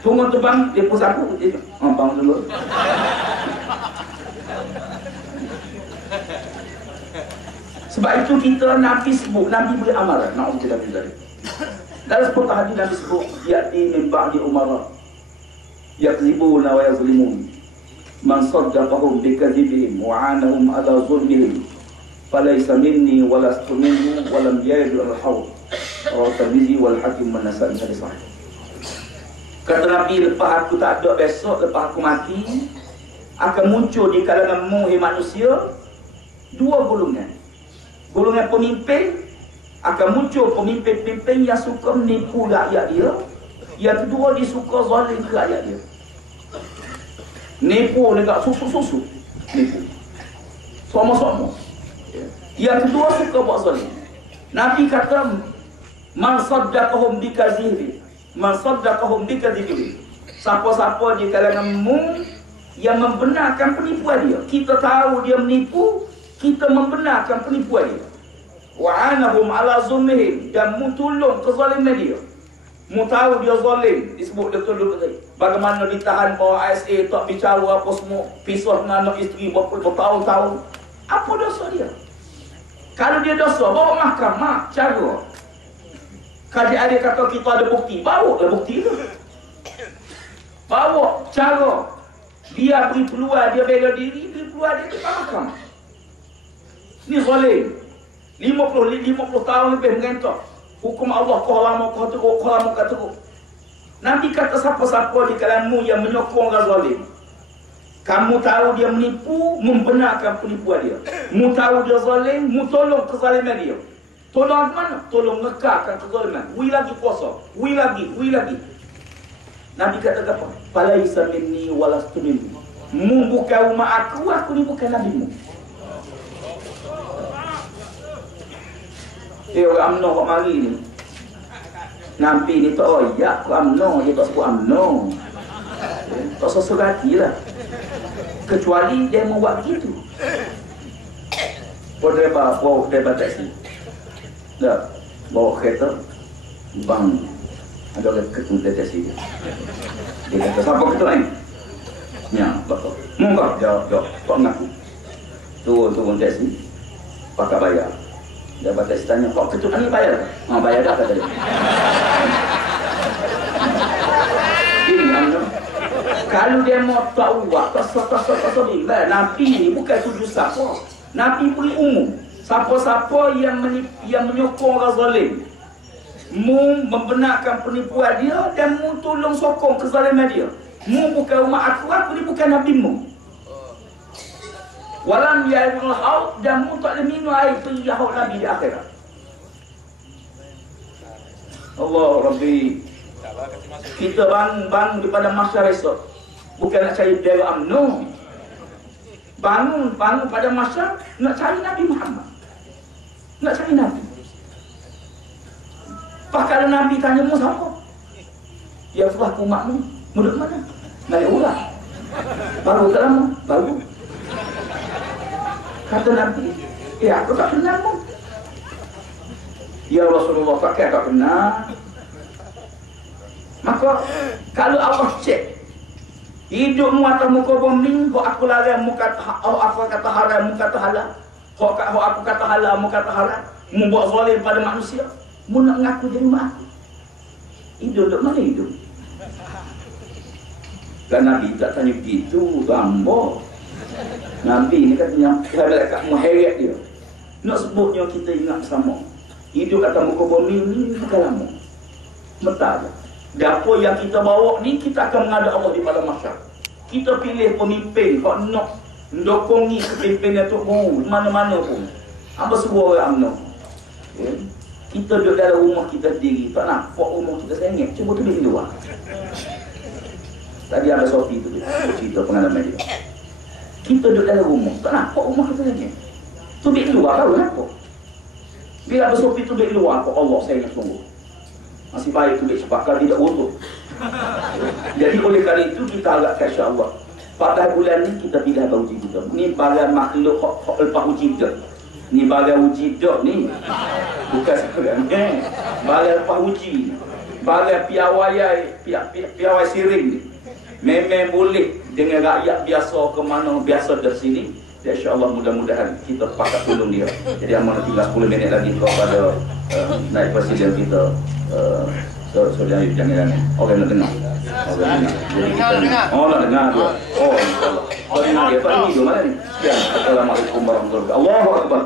Tunggu terbang, dia pus aku, dia oh, bang dulu. Sebab itu kita Nabi sebut, Nabi beri amaran. Na'udzubillah min dzalik. Dalam sebuah hadis Nabi sebut, ya'ti min ba'di umara. Yakzibuna wa yazlimun. Man saddaqahum bi kadzibihim wa 'anahum ala zulmihim. Falaysa minni wa lastu minhu wa lam yaidu al-hawl. Rawi Tirmizi wal Hakim An-Nasa'i hadis sahih. Kata Nabi, lepas aku tak ada besok, lepas aku mati, akan muncul di kalangan muhi manusia dua golongan. Golongan pemimpin akan muncul pemimpin-pemimpin yang suka menipu rakyat dia. Yang kedua, dia suka zalim rakyat dia. Nipu dekat susu-susu. Nipu. Sama-sama. Yang kedua, suka buat zalim. Nabi kata, Man saddaqahum bikazihi. Man saddaqahum bikazihi. Siapa-siapa di kalangan mu yang membenarkan penipuan dia. Kita tahu dia menipu, kita membenarkan penipuan dia. Wa'anahum ala zulmihim dan mu tolong kezaliman dia. Mu tahu dia zalim, disebut dia tolong tadi. Bagaimana ditahan bawah ISA, tak bicara apa semua, pisah dengan anak isteri bertahun-tahun. Apa dosa dia? Kalau dia dosa, bawa mahkamah, cara. Kalau dia kata kita ada bukti, bawa lah bukti tu. Bawa cara. Dia beri peluang, dia bela diri, beri peluang dia, dia mahkamah. Ni zalim. 50 50 tahun lebih mengentok. Hukum Allah kau lama kau teruk, kau lama kau teruk. Nanti kata siapa-siapa di kalanganmu yang menyokong orang zalim. Kamu tahu dia menipu, membenarkan penipuan dia. Mu tahu dia zalim, mu tolong kezaliman dia. Tolong mana? Tolong ngekalkan kezaliman. Wi lagi kuasa. Wi lagi, wi lagi. Nabi kata apa? Falaisa minni walastu minni. Mu bukan umat aku, aku ni bukan nabimu. Eh orang UMNO kok mari ni Nabi ni tak royak ke UMNO Dia tak sebut UMNO eh, Tak sesuatu lah Kecuali dia membuat begitu Bawa driver, bawa driver taksi Tak, bawa kereta Bang Ada orang ketua taksi dia Dia kata, siapa ketua lain? Ya, betul Muka, jawab, jawab, tak mengaku Turun, turun taksi Pakai bayar dia baca tanya, kok ketuk ni bayar? Ha, bayar dah kata dia. Kalau dia mau tahu buat, tak tak tak tak tak Nabi ni bukan tuju siapa. Nabi beri umum. Siapa-siapa yang menip, yang menyokong orang zalim. Mu membenarkan penipuan dia dan mu tolong sokong kezaliman dia. Mu bukan umat aku, aku ni bukan Nabi mu. Walam yaibul haud dan mu tak ada minum air haud Nabi di akhirat. Allah Rabbi. Kita bangun bangun daripada esok. Bukan nak cari daerah UMNO. Bangun, bangun pada masa nak cari Nabi Muhammad. Cari Nabi. Pak kalau Nabi tanya mu siapa? Ya Allah aku makmu. Mudah mana? Naik ulang. Baru lama. Baru. Kata Nabi, eh aku tak kenal pun. Ya Rasulullah, pakai tak kenal. Maka, kalau Allah cek, hidupmu atas muka bumi, kau aku larang muka oh, aku kata haram, muka halal. Kau aku kata halal, muka kata haram. Mu buat zalim pada manusia. Mu nak mengaku jadi mak aku. Hidup duduk mana hidup? Dan Nabi tak tanya begitu, gambar. Nabi ni katanya malaikat muheret dia. Nak sebutnya kita ingat sama. Hidup atas muka bumi ni bukan lama. Betul. Dan apa yang kita bawa ni kita akan menghadap Allah di pada masa. Kita pilih pemimpin kau nak mendokongi kepimpinan tu pun mana-mana pun. Apa sebuah orang nak. Ya? Kita duduk dalam rumah kita sendiri, tak nak nampak rumah kita sengit, cuba tu di luar. Tadi ada Sofi tu cerita pengalaman dia. Kita duduk dalam rumah, tak nampak rumah kita lagi. Tu di luar tahu nampak. Bila bersopi tu di luar, kok Allah ingat sungguh. Masih baik tu cepat kalau tidak utuh. Jadi oleh kerana itu kita agak kasih Allah. Pada bulan ni kita pilih apa uji kita. Ni bagian makhluk kok lepas uji kita. Ni bagian uji dah ni. Bukan sekarang ni. Bagian lepas uji. sebagai piawai piawai siring ni memang boleh dengan rakyat biasa ke mana biasa dari sini Ya, InsyaAllah mudah-mudahan kita pakat tolong dia. Jadi amal tinggal 10 minit lagi kepada uh, naik presiden kita. Uh, so, so jangan jangan jangan. Orang nak dengar. Orang nak dengar. Jadi kita dengar. Oh nak dengar dia. Oh insyaAllah. Dengar dia. Pak ini dulu mana ni? Sekian. Assalamualaikum warahmatullahi wabarakatuh. Allahu Akbar.